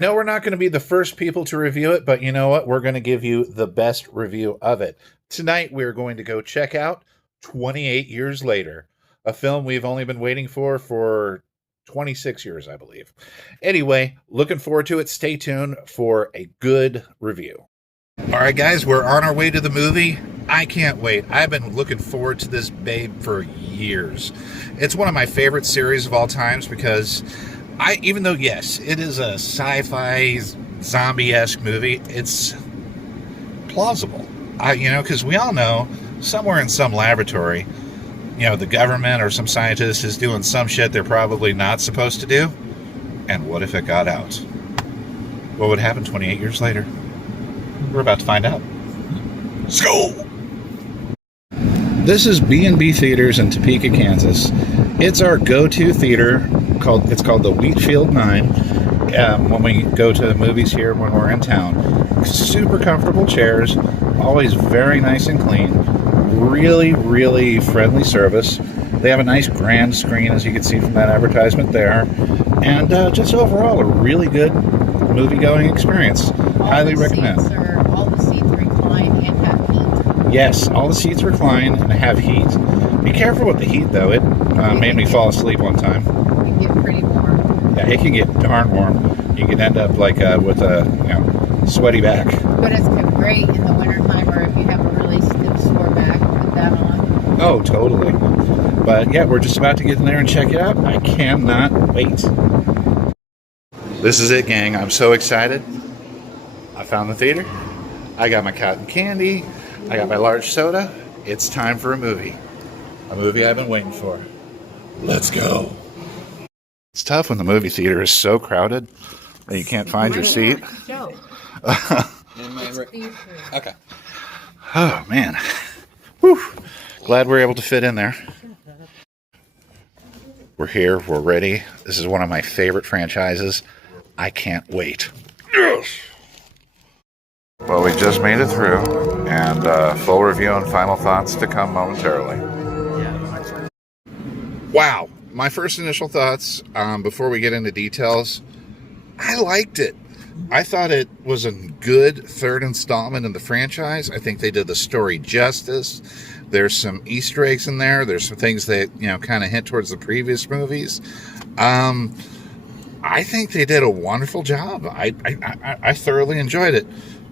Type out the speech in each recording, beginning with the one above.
No, we're not going to be the first people to review it, but you know what? We're going to give you the best review of it. Tonight, we're going to go check out 28 Years Later, a film we've only been waiting for 26 years, I believe. Anyway, looking forward to it. Stay tuned for a good review. All right, guys, we're on our way to the movie. I can't wait. I've been looking forward to this babe for years. It's one of my favorite series of all times because even though, yes, it is a sci-fi zombie-esque movie, it's plausible. Because we all know somewhere in some laboratory, the government or some scientist is doing some shit they're probably not supposed to do. And what if it got out? What would happen 28 years later? We're about to find out. Let's go! This is B&B Theaters in Topeka, Kansas. It's our go-to theater. It's called the Wheatfield 9 when we go to the movies here when we're in town. Super comfortable chairs, always very nice and clean. Really, really friendly service. They have a nice grand screen, as you can see from that advertisement there. And just overall, a really good movie-going experience. Highly recommend. All the seats recline and have heat. Yes, all the seats recline and have heat. Be careful with the heat, though. It made me fall asleep one time. It can get pretty warm. Yeah, it can get darn warm. You can end up with a sweaty back. But it's great in the wintertime, or if you have a really stiff sore back, put that on. Oh, totally. But yeah, we're just about to get in there and check it out. I cannot wait. This is it, gang. I'm so excited. I found the theater. I got my cotton candy. I got my large soda. It's time for a movie. A movie I've been waiting for. Let's go. It's tough when the movie theater is so crowded that you can't find your seat. Okay. Oh, man. Whew. Glad we're able to fit in there. We're here. We're ready. This is one of my favorite franchises. I can't wait. Yes! Well, we just made it through, and full review and final thoughts to come momentarily. Wow. My first initial thoughts, before we get into details, I liked it. I thought it was a good third installment in the franchise. I think they did the story justice. There's some Easter eggs in there. There's some things that, kind of hint towards the previous movies. I think they did a wonderful job. I thoroughly enjoyed it.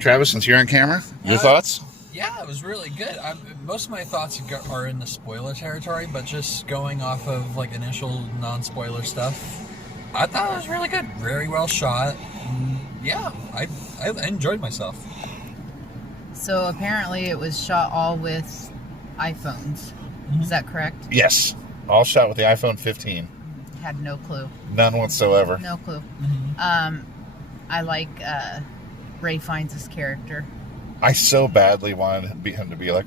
Travis, since you're on camera, your thoughts? Yeah, it was really good. Most of my thoughts are in the spoiler territory, but just going off of initial non-spoiler stuff, I thought it was really good. Very well shot. Yeah, I enjoyed myself. So apparently it was shot all with iPhones. Mm-hmm. Is that correct? Yes. All shot with the iPhone 15. Had no clue. None whatsoever. No clue. Mm-hmm. I like Ray Fiennes' character. I so badly wanted him to be like,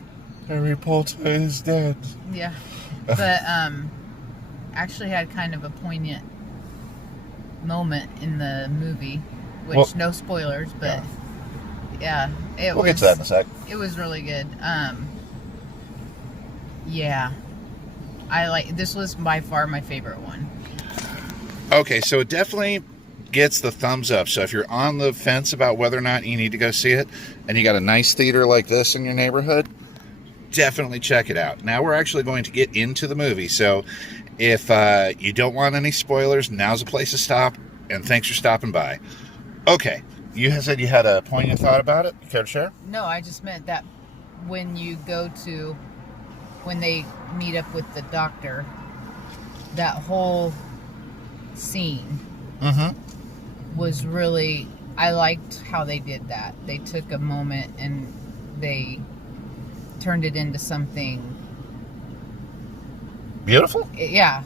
Harry Potter is dead. Yeah. But actually had kind of a poignant moment in the movie, which no spoilers, but yeah, we'll get to that in a sec. It was really good. Yeah, this was by far my favorite one. Okay, so it definitely gets the thumbs up. So if you're on the fence about whether or not you need to go see it, and you got a nice theater like this in your neighborhood, definitely check it out. Now we're actually going to get into the movie, so if you don't want any spoilers, now's the place to stop, and thanks for stopping by. Okay, you said you had a poignant thought about it. You care to share? No, I just meant that when they meet up with the doctor, that whole scene was really, I liked how they did that. They took a moment and they turned it into something beautiful. Yeah.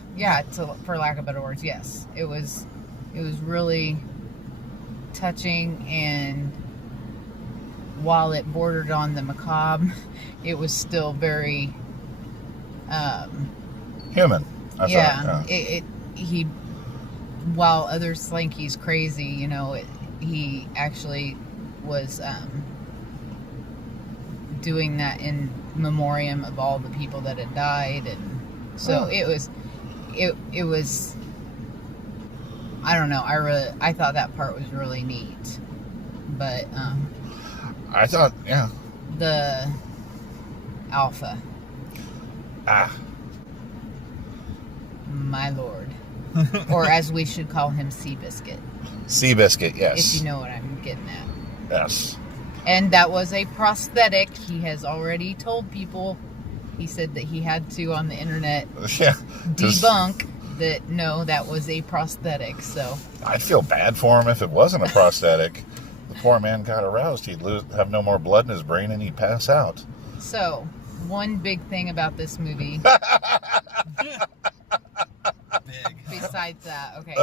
For lack of better words, yes. It was really touching, and while it bordered on the macabre, it was still very human. He, while others think he's crazy, he actually was doing that in memoriam of all the people that had died, and so it was I don't know. I thought that part was really neat. But I thought, yeah. the Alpha, my lord, or as we should call him, Seabiscuit, Seabiscuit, yes. if you know what I'm getting at. Yes. And that was a prosthetic. He has already told people. He said that he had to, on the internet, Yeah. debunk that no, that was a prosthetic. So I'd feel bad for him if it wasn't a prosthetic. The poor man got aroused. He'd have no more blood in his brain and he'd pass out. So, one big thing about this movie, Big. besides that, okay,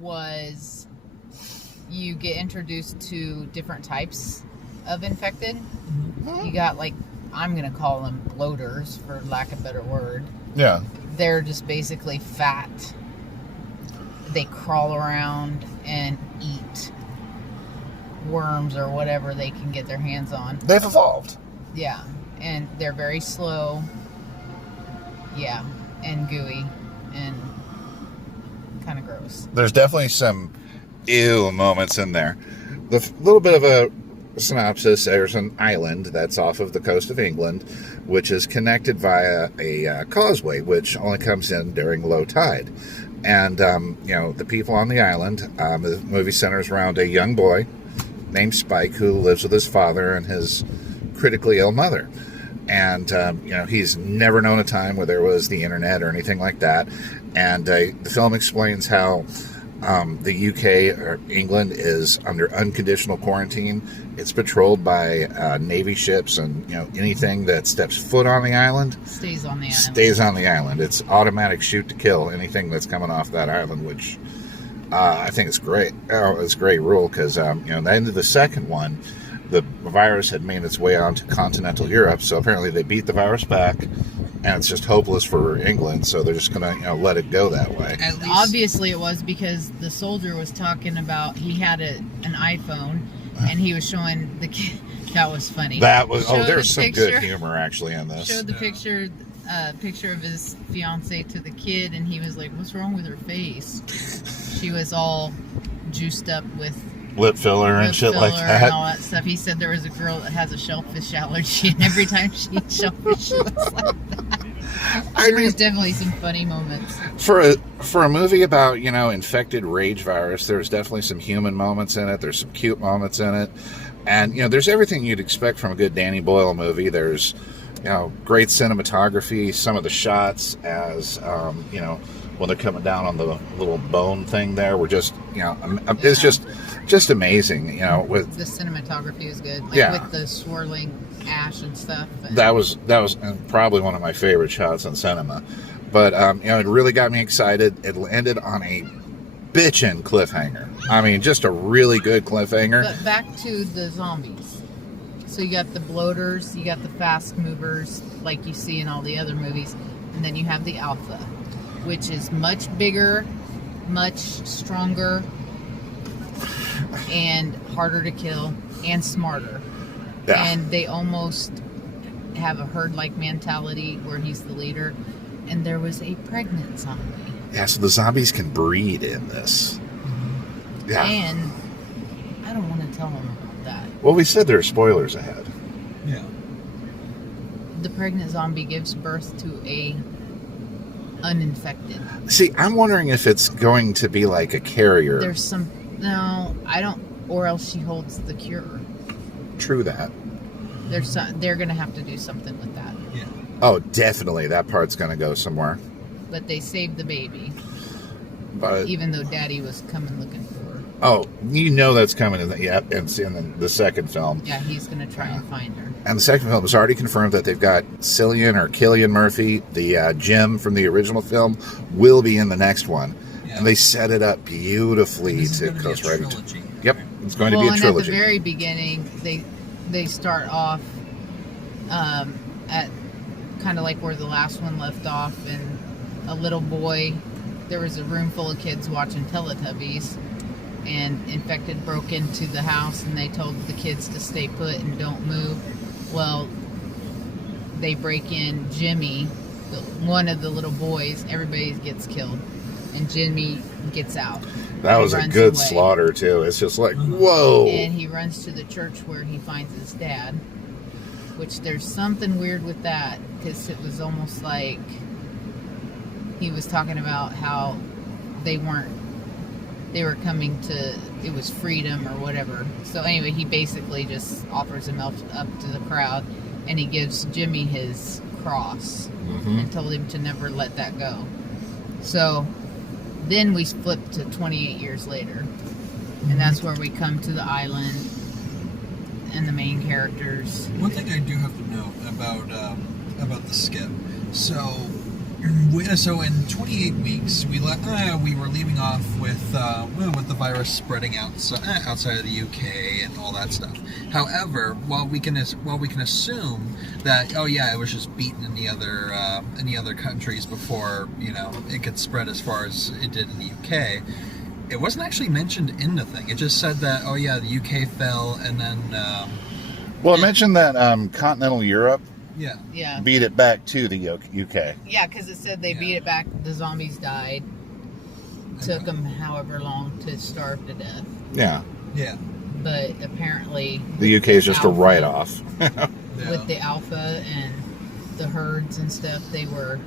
was you get introduced to different types of infected. You got, like, I'm going to call them bloaters, for lack of a better word. Yeah. They're just basically fat. They crawl around and eat worms or whatever they can get their hands on. They've evolved. Yeah, and they're very slow. Yeah, and gooey and kind of gross. There's definitely some ew moments in there. The little bit of a synopsis: there's an island that's off of the coast of England, which is connected via a causeway, which only comes in during low tide. And the people on the island, the movie centers around a young boy named Spike who lives with his father and his critically ill mother. And he's never known a time where there was the internet or anything like that. And the film explains how the UK or England is under unconditional quarantine. It's patrolled by Navy ships, and anything that steps foot on the island Stays on the island. stays on the island. It's automatic shoot to kill anything that's coming off that island, which I think is great. It's a great rule because at the end of the second one, the virus had made its way onto continental Europe. So apparently they beat the virus back, and it's just hopeless for England. So they're just gonna let it go that way. At least, Obviously, it was because the soldier was talking about he had an iPhone and he was showing the kid. That was funny. That was Showed there's the some picture- good humor actually in this. Showed the Yeah. picture of his fiance to the kid, and he was like, "What's wrong with her face?" She was all juiced up with Lip filler and lip shit like filler that. and all that stuff. He said there was a girl that has a shellfish allergy, and every time she eats shellfish, she was like that. There was definitely some funny moments. For a movie about infected rage virus, there's definitely some human moments in it. There's some cute moments in it, and there's everything you'd expect from a good Danny Boyle movie. There's great cinematography. Some of the shots as when they're coming down on the little bone thing there were just it's just amazing. With The cinematography is good, like Yeah. with the swirling ash and stuff. that was probably one of my favorite shots in cinema. But it really got me excited. It ended on a bitchin' cliffhanger. I mean, just a really good cliffhanger. But back to the zombies. So you got the bloaters, you got the fast movers, like you see in all the other movies, and then you have the Alpha, which is much bigger, much stronger, and harder to kill, and smarter. Yeah. And they almost have a herd-like mentality where he's the leader. And there was a pregnant zombie. Yeah, so the zombies can breed in this. Yeah. And I don't want to tell them about that. Well, we said there are spoilers ahead. yeah. The pregnant zombie gives birth to a uninfected. See, I'm wondering if it's going to be like a carrier. There's some... No, I don't... Or else she holds the cure. True that. They're going to have to do something with that. Yeah. Oh, definitely. That part's going to go somewhere. But they saved the baby, But even though Daddy was coming looking for her. oh, that's coming in the second film. Yeah, he's going to try and find her. And the second film is already confirmed that they've got Cillian Murphy, the Jim from the original film, will be in the next one. Yeah. And they set it up beautifully This is to gonna be go a right into. trilogy. Yep, it's going to Well, be a and trilogy. at the very beginning, they start off at kind of like where the last one left off, and a little boy. There was a room full of kids watching Teletubbies, and infected broke into the house, and they told the kids to stay put and don't move. Well, they break in Jimmy, one of the little boys. Everybody gets killed. and Jimmy gets out. That He was a runs good away. slaughter too. It's just like, whoa. And he runs to the church where he finds his dad, which there's something weird with that, because it was almost like he was talking about how they were coming to, it was freedom or whatever. So anyway, he basically just offers him up to the crowd, and he gives Jimmy his cross and told him to never let that go. So then we flip to 28 years later, and that's where we come to the island and the main characters. One thing I do have to note about the skip. So in 28 weeks, we were leaving off with the virus spreading out outside of the UK and all that stuff. However, while we can assume that it was just beaten in the other countries before it could spread as far as it did in the UK, it wasn't actually mentioned in the thing. It just said that the UK fell, and then Well, it mentioned that continental Europe Yeah. beat it back to the UK. Yeah, because it said they beat it back, the zombies died. Took them however long to starve to death. Yeah. yeah. But apparently... The UK is just a write-off. With the alpha and the herds and stuff, they were...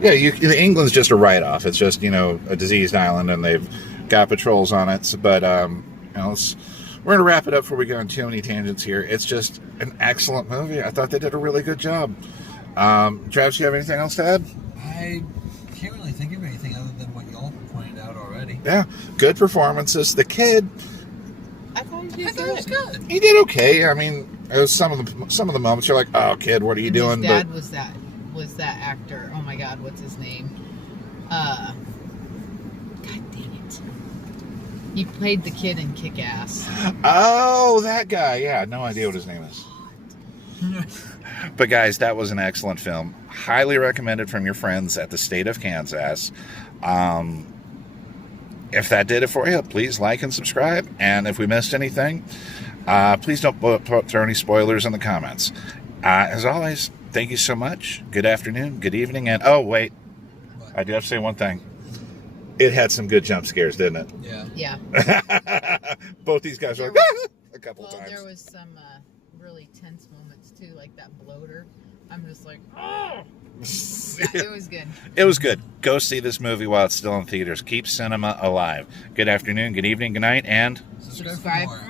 Yeah, England's just a write-off. It's just, a diseased island, and they've got patrols on it. But, we're going to wrap it up before we go on too many tangents here. It's just an excellent movie. I thought they did a really good job. Travis, you have anything else to add? I can't really think of anything other than what y'all pointed out already. Yeah, good performances. The kid, I thought he I did thought it was good. good. he did okay. I mean, it was some of the moments you're like, "Oh, kid, what are you And doing?" his dad was that actor. Oh my God, what's his name? God dang it! He played the kid in Kick-Ass. Oh, that guy. Yeah, no idea what his name is. But guys, that was an excellent film. Highly recommended from your friends at the State of Kansas. If that did it for you, please like and subscribe. And if we missed anything, please don't throw any spoilers in the comments. As always, thank you so much. Good afternoon, good evening, and oh wait, I do have to say one thing. It had some good jump scares, didn't Yeah. Yeah. Both these guys were like, a couple Well, times. there was some really tense moments too, like that bloater. I'm just like, oh. Yeah, it was good. It was good. Go see this movie while it's still in theaters. Keep cinema alive. Good afternoon, good evening, good night, and Subscribe for Subscribe more.